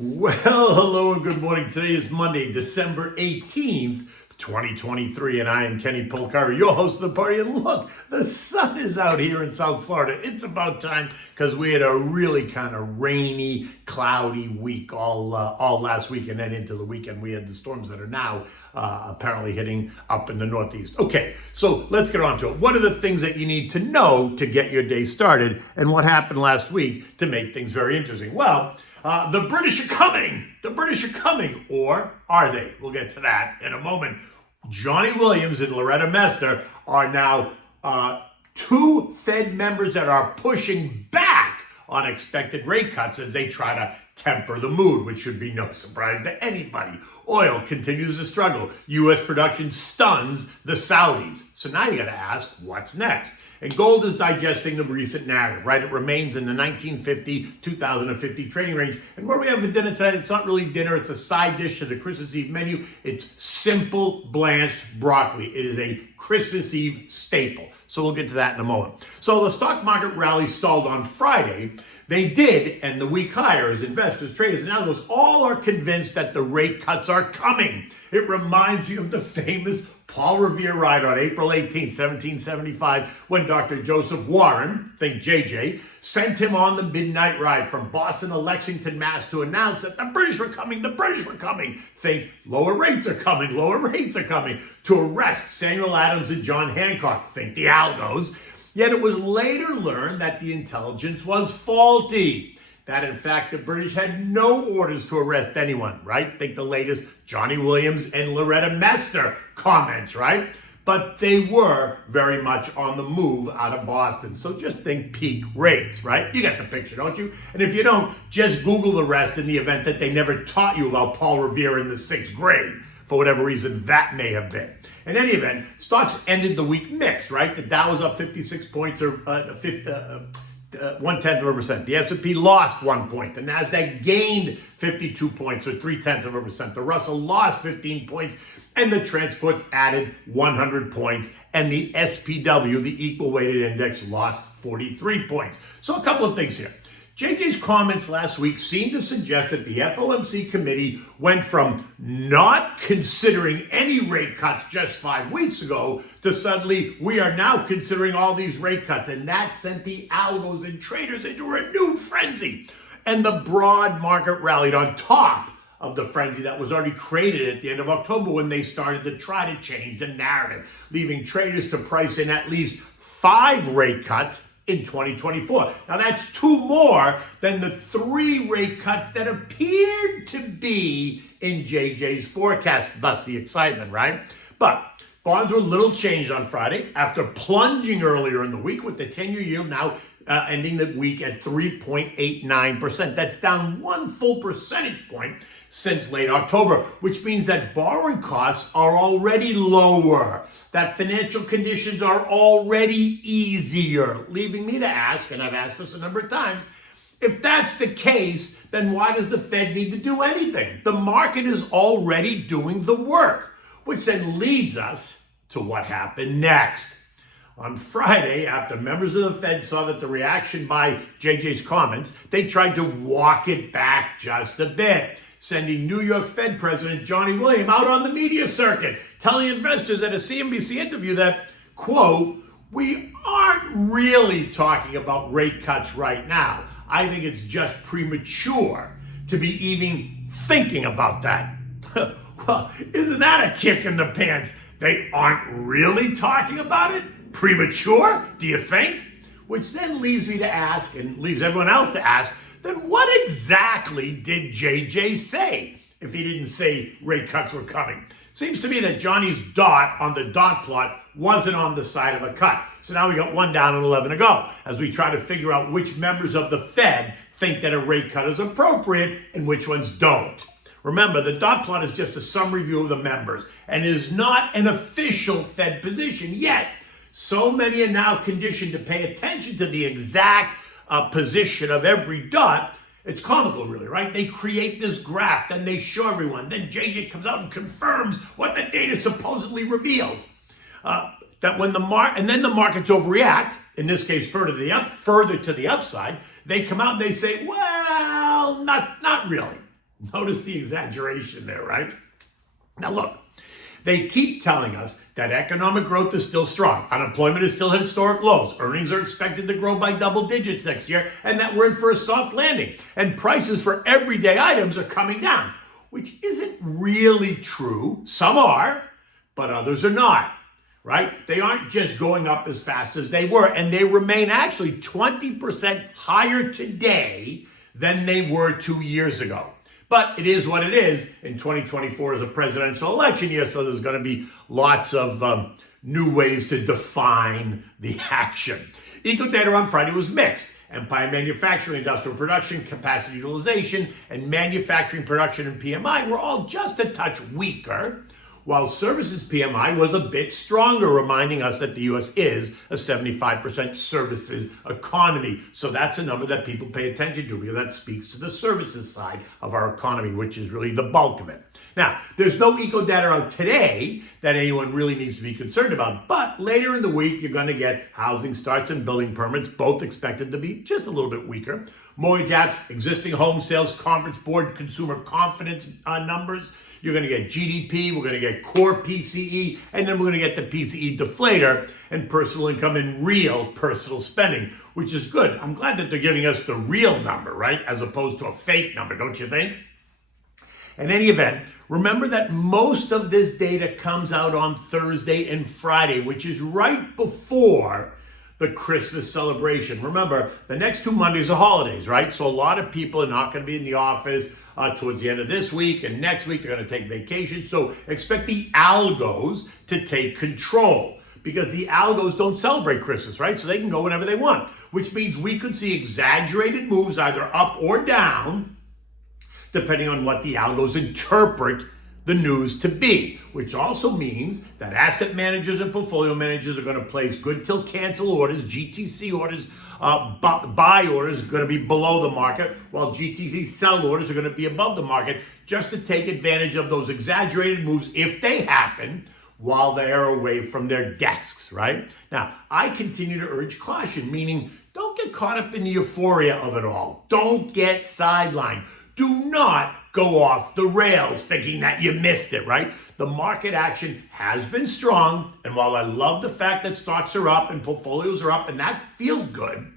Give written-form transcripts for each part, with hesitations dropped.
Well, hello and good morning. Today is Monday, December 18th, 2023, and I am Kenny Polcari, your host of the party. And look, the sun is out here in South Florida. It's about time because we had a really kind of rainy, cloudy week all last week, and then into the weekend we had the storms that are now apparently hitting up in the Northeast. Okay, so let's get on to it. What are the things that you need to know to get your day started, and what happened last week to make things very interesting? Well, the British are coming. The British are coming, or are they? We'll get to that in a moment. Johnny Williams and Loretta are now two Fed members that are pushing back on expected rate cuts as they try to temper the mood, which should be no surprise to anybody. Oil continues to struggle. U.S. production stuns the Saudis. So now you got to ask, what's next? And gold is digesting the recent narrative, right? It remains in the 1950-2050 trading range. And what do we have for dinner tonight? It's not really dinner. It's a side dish to the Christmas Eve menu. It's simple blanched broccoli. It is a Christmas Eve staple. So we'll get to that in a moment. So the stock market rally stalled on Friday. They did, and the week higher as investors, traders, and analysts all are convinced that the rate cuts are coming. It reminds you of the famous Paul Revere ride on April 18, 1775, when Dr. Joseph Warren, think JJ, sent him on the midnight ride from Boston to Lexington, Mass. To announce that the British were coming, the British were coming. Think lower rates are coming, lower rates are coming. To arrest Samuel Adams and John Hancock, think the Algos. Yet it was later learned that the intelligence was faulty. That, in fact, the British had no orders to arrest anyone, right? Think the latest Johnny Williams and Loretta comments, right? But they were very much on the move out of Boston. So just think peak rates, right? You get the picture, don't you? And if you don't, just Google the rest in the event that they never taught you about Paul Revere in the 6th grade, for whatever reason that may have been. In any event, stocks ended the week mixed, right? The Dow was up 56 points, or 0.1%. The S&P lost 1 point. The Nasdaq gained 52 points, or 0.3%. The Russell lost 15 points, and the transports added 100 points. And the SPW, the equal weighted index, lost 43 points. So a couple of things here. JJ's comments last week seemed to suggest that the FOMC committee went from not considering any rate cuts just 5 weeks ago to suddenly we are now considering all these rate cuts. And that sent the algos and traders into a renewed frenzy. And the broad market rallied on top of the frenzy that was already created at the end of October when they started to try to change the narrative, leaving traders to price in at least 5 rate cuts in 2024. Now that's 2 more than the 3 rate cuts that appeared to be in JJ's forecast, thus the excitement, right? But bonds were little changed on Friday after plunging earlier in the week, with the 10-year yield now ending the week at 3.89%. That's down 1 full percentage point since late October, which means that borrowing costs are already lower, that financial conditions are already easier, leaving me to ask, and I've asked this a number of times, if that's the case, then why does the Fed need to do anything? The market is already doing the work, which then leads us to what happened next. On Friday, after members of the Fed saw that the reaction by JJ's comments, they tried to walk it back just a bit, sending New York Fed President Johnny Williams out on the media circuit, telling investors at a CNBC interview that, quote, "We aren't really talking about rate cuts right now. I think it's just premature to be even thinking about that." Well, isn't that a kick in the pants? They aren't really talking about it? Premature, do you think? Which then leaves me to ask, and leaves everyone else to ask, then what exactly did JJ say if he didn't say rate cuts were coming? Seems to me that Johnny's dot on the dot plot wasn't on the side of a cut. So now we got 1 down and 11 to go as we try to figure out which members of the Fed think that a rate cut is appropriate and which ones don't. Remember, the dot plot is just a summary view of the members and is not an official Fed position yet. So many are now conditioned to pay attention to the exact position of every dot. It's comical, really, right? They create this graph, then they show everyone. Then JJ comes out and confirms what the data supposedly reveals. That when the markets overreact, in this case further to the upside, they come out and they say, well, not really. Notice the exaggeration there, right? Now look, they keep telling us that economic growth is still strong. Unemployment is still at historic lows. Earnings are expected to grow by double digits next year, and that we're in for a soft landing. And prices for everyday items are coming down, which isn't really true. Some are, but others are not, right? They aren't just going up as fast as they were, and they remain actually 20% higher today than they were 2 years ago. But it is what it is. In 2024 is a presidential election year, so there's going to be lots of new ways to define the action. Eco data on Friday was mixed. Empire manufacturing, industrial production, capacity utilization, and manufacturing production and PMI were all just a touch weaker, while services PMI was a bit stronger, reminding us that the U.S. is a 75% services economy. So that's a number that people pay attention to because that speaks to the services side of our economy, which is really the bulk of it. Now, there's no eco data out today that anyone really needs to be concerned about, but later in the week, you're going to get housing starts and building permits, both expected to be just a little bit weaker. Mortgage apps, existing home sales, Conference Board consumer confidence numbers. You're going to get GDP, we're going to get core PCE, and then we're going to get the PCE deflator and personal income and real personal spending, which is good. I'm glad that they're giving us the real number, right, as opposed to a fake number, don't you think? In any event, remember that most of this data comes out on Thursday and Friday, which is right before the Christmas celebration. Remember, the next 2 Mondays are holidays, right? So a lot of people are not going to be in the office towards the end of this week, and next week they're going to take vacation. So expect the algos to take control because the algos don't celebrate Christmas, right? So they can go whenever they want, which means we could see exaggerated moves either up or down, depending on what the algos interpret the news to be, which also means that asset managers and portfolio managers are going to place good till cancel orders, GTC orders, buy orders are going to be below the market, while GTC sell orders are going to be above the market, just to take advantage of those exaggerated moves if they happen while they are away from their desks, right? Now, I continue to urge caution, meaning don't get caught up in the euphoria of it all. Don't get sidelined. Do not go off the rails thinking that you missed it, right? The market action has been strong, and while I love the fact that stocks are up and portfolios are up, and that feels good,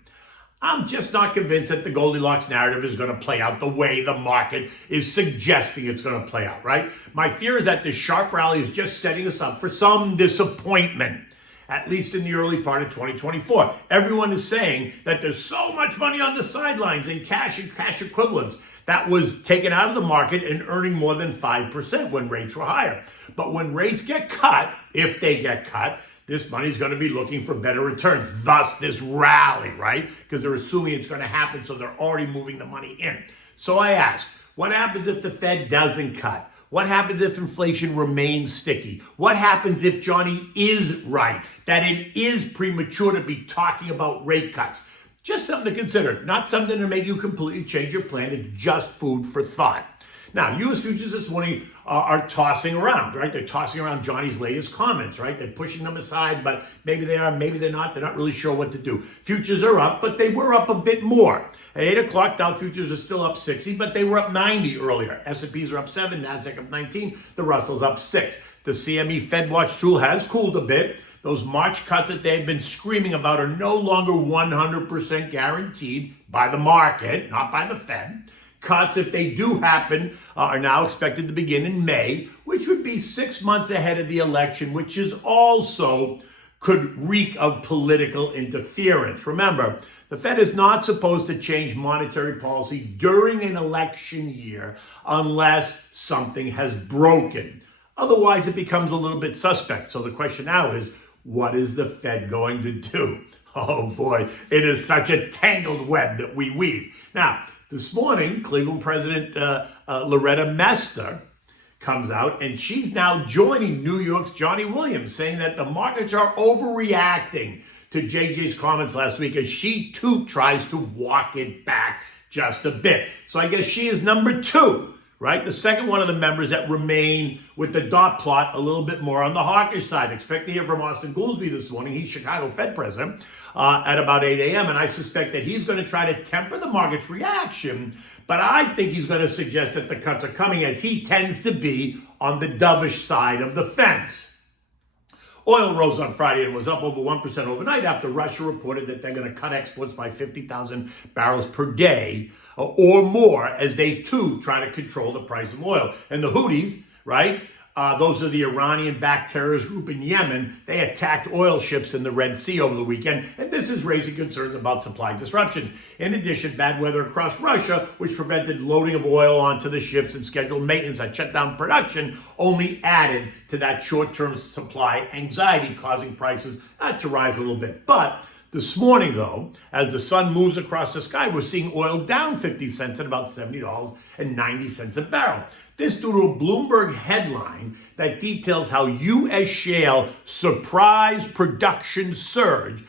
I'm just not convinced that the Goldilocks narrative is going to play out the way the market is suggesting it's going to play out, right? My fear is that this sharp rally is just setting us up for some disappointment, at least in the early part of 2024. Everyone is saying that there's so much money on the sidelines in cash and cash equivalents that was taken out of the market and earning more than 5% when rates were higher. But when rates get cut, if they get cut, this money's going to be looking for better returns. Thus, this rally, right? Because they're assuming it's going to happen, so they're already moving the money in. So I ask, what happens if the Fed doesn't cut? What happens if inflation remains sticky? What happens if Johnny is right, that it is premature to be talking about rate cuts? Just something to consider, not something to make you completely change your plan. It's just food for thought. Now, U.S. futures this morning are tossing around, right? They're tossing around Johnny's latest comments, right? They're pushing them aside, but maybe they are, maybe they're not. They're not really sure what to do. Futures are up, but they were up a bit more. At 8 o'clock, Dow futures are still up 60, but they were up 90 earlier. S&Ps are up 7, NASDAQ up 19, the Russell's up 6. The CME Fed Watch tool has cooled a bit. Those March cuts that they've been screaming about are no longer 100% guaranteed by the market, not by the Fed. Cuts, if they do happen, are now expected to begin in May, which would be 6 months ahead of the election, which is also could reek of political interference. Remember, the Fed is not supposed to change monetary policy during an election year unless something has broken. Otherwise, it becomes a little bit suspect. So the question now is, what is the Fed going to do? Oh boy, it is such a tangled web that we weave. Now, this morning, Cleveland President Loretta comes out, and she's now joining New York's Johnny Williams, saying that the markets are overreacting to JJ's comments last week as she too tries to walk it back just a bit. So I guess she is number 2, right? The second one of the members that remain with the dot plot a little bit more on the hawkish side. Expect to hear from Austin Goolsbee this morning. He's Chicago Fed president at about 8 a.m. And I suspect that he's going to try to temper the market's reaction. But I think he's going to suggest that the cuts are coming, as he tends to be on the dovish side of the fence. Oil rose on Friday and was up over 1% overnight after Russia reported that they're going to cut exports by 50,000 barrels per day or more, as they too try to control the price of oil. And the Houthis, right? Those are the Iranian-backed terrorist group in Yemen. They attacked oil ships in the Red Sea over the weekend, and this is raising concerns about supply disruptions. In addition, bad weather across Russia, which prevented loading of oil onto the ships and scheduled maintenance that shut down production, only added to that short-term supply anxiety, causing prices to rise a little bit. But this morning, though, as the sun moves across the sky, we're seeing oil down 50 cents at about $70.90 a barrel. This due to a Bloomberg headline that details how U.S. shale surprise production surge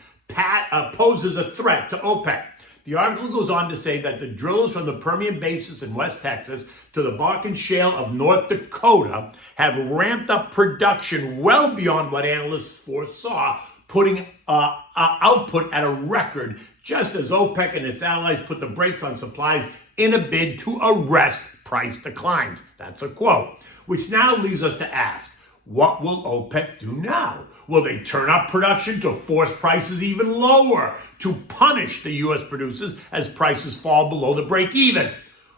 poses a threat to OPEC. The article goes on to say that the drillers from the Permian Basin in West Texas to the Bakken Shale of North Dakota have ramped up production well beyond what analysts foresaw, putting output at a record, just as OPEC and its allies put the brakes on supplies in a bid to arrest price declines. That's a quote. Which now leaves us to ask, what will OPEC do now? Will they turn up production to force prices even lower, to punish the U.S. producers as prices fall below the break even?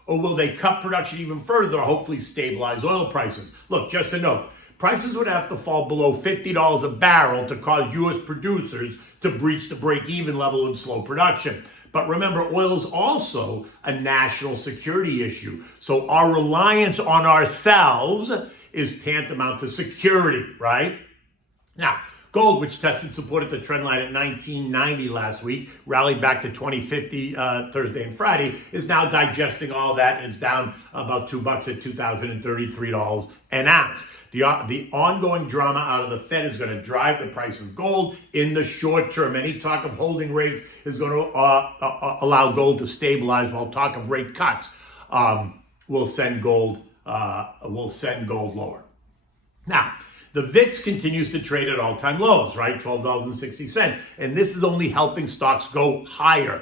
Or will they cut production even further, hopefully stabilize oil prices? Look, just a note. Prices would have to fall below $50 a barrel to cause U.S. producers to breach the break-even level and slow production. But remember, oil is also a national security issue. So our reliance on ourselves is tantamount to security, right? Now, gold, which tested support at the trend line at 1990 last week, rallied back to 2050 Thursday and Friday, is now digesting all that and is down about $2 at $2,033 an ounce. The ongoing drama out of the Fed is going to drive the price of gold in the short term. Any talk of holding rates is going to allow gold to stabilize, while talk of rate cuts will send gold lower. Now, the VIX continues to trade at all-time lows, right? $12.60. And this is only helping stocks go higher,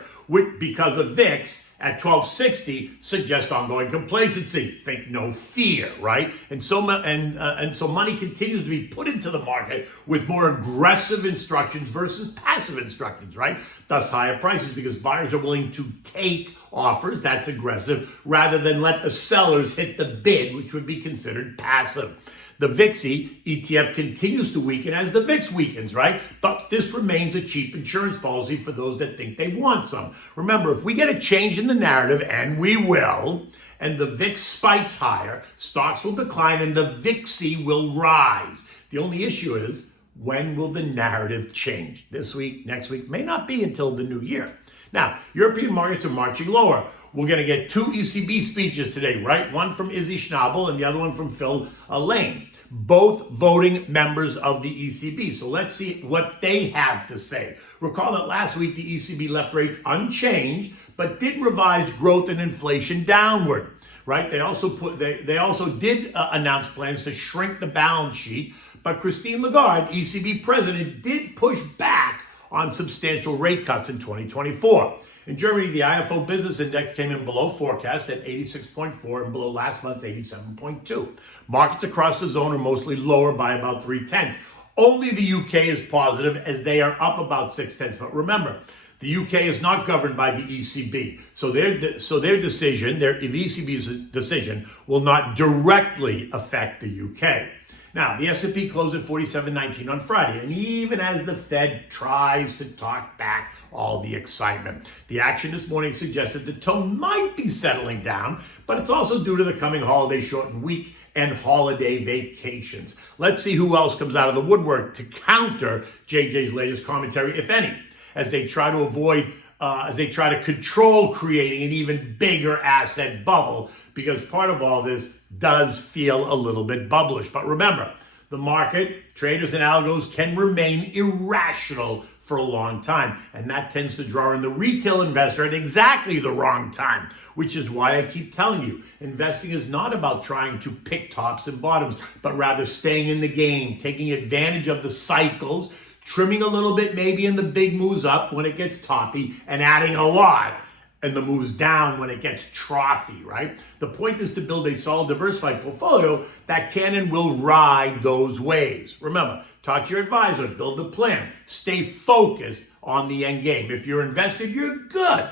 because the VIX at 1260 suggests ongoing complacency. Think no fear, right? And so money continues to be put into the market with more aggressive instructions versus passive instructions, right? Thus higher prices, because buyers are willing to take offers, that's aggressive, rather than let the sellers hit the bid, which would be considered passive. The VIXI ETF continues to weaken as the VIX weakens, right? But this remains a cheap insurance policy for those that think they want some. Remember, if we get a change in the narrative, and we will, and the VIX spikes higher, stocks will decline and the VIXI will rise. The only issue is, when will the narrative change? This week, next week, may not be until the new year. Now, European markets are marching lower. We're going to get two ECB speeches today, right? One from Izzy Schnabel and the other one from Phil Lane, both voting members of the ECB. So let's see what they have to say. Recall that last week the ECB left rates unchanged, but did revise growth and inflation downward, right? They also did announce plans to shrink the balance sheet, but Christine Lagarde, ECB president, did push back on substantial rate cuts in 2024. In Germany, the IFO business index came in below forecast at 86.4 and below last month's 87.2. Markets across the zone are mostly lower by about 0.3. Only the UK is positive, as they are up about 0.6. But remember, the UK is not governed by the ECB. So the ECB's decision will not directly affect the UK. Now, the S&P closed at 47.19 on Friday, and even as the Fed tries to talk back all the excitement, the action this morning suggested the tone might be settling down, but it's also due to the coming holiday shortened week and holiday vacations. Let's see who else comes out of the woodwork to counter JJ's latest commentary, if any, as they try to control creating an even bigger asset bubble, because part of all this does feel a little bit bubblish. But remember, the market, traders and algos can remain irrational for a long time. And that tends to draw in the retail investor at exactly the wrong time, which is why I keep telling you, investing is not about trying to pick tops and bottoms, but rather staying in the game, taking advantage of the cycles, trimming a little bit maybe in the big moves up when it gets toppy, and adding a lot and the moves down when it gets trophy, right? The point is to build a solid, diversified portfolio that can and will ride those waves. Remember, talk to your advisor, build a plan, stay focused on the end game. If you're invested, you're good.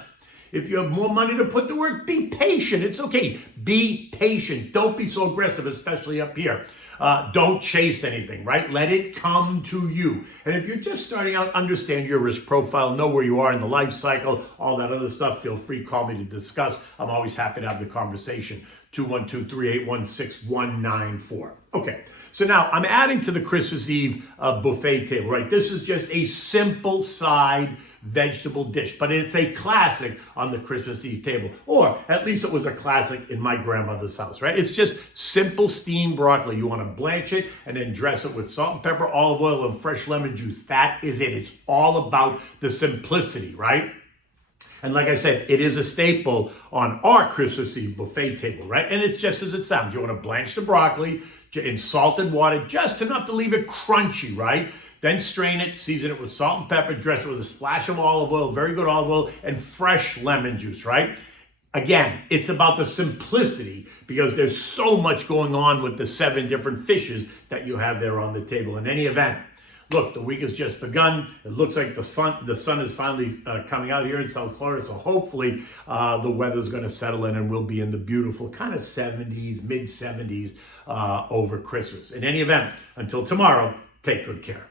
If you have more money to put to work, be patient. It's okay. Be patient. Don't be so aggressive, especially up here. Don't chase anything, right? Let it come to you. And if you're just starting out, understand your risk profile, know where you are in the life cycle, all that other stuff. Feel free, call me to discuss. I'm always happy to have the conversation. 212-381-6194. Okay, so now I'm adding to the Christmas Eve buffet table, right? This is just a simple side vegetable dish, but it's a classic on the Christmas Eve table, or at least it was a classic in my grandmother's house, right? It's just simple steamed broccoli. You want to blanch it and then dress it with salt and pepper, olive oil, and fresh lemon juice. That is it. It's all about the simplicity, right? And like I said, it is a staple on our Christmas Eve buffet table, right? And it's just as it sounds. You want to blanch the broccoli in salted water, just enough to leave it crunchy, right? Then strain it, season it with salt and pepper, dress it with a splash of olive oil, very good olive oil, and fresh lemon juice, right? Again, it's about the simplicity because there's so much going on with the 7 different fishes that you have there on the table. In any event, look, the week has just begun. It looks like the sun is finally coming out here in South Florida. So hopefully the weather's going to settle in and we'll be in the beautiful kind of 70s, mid 70s over Christmas. In any event, until tomorrow, take good care.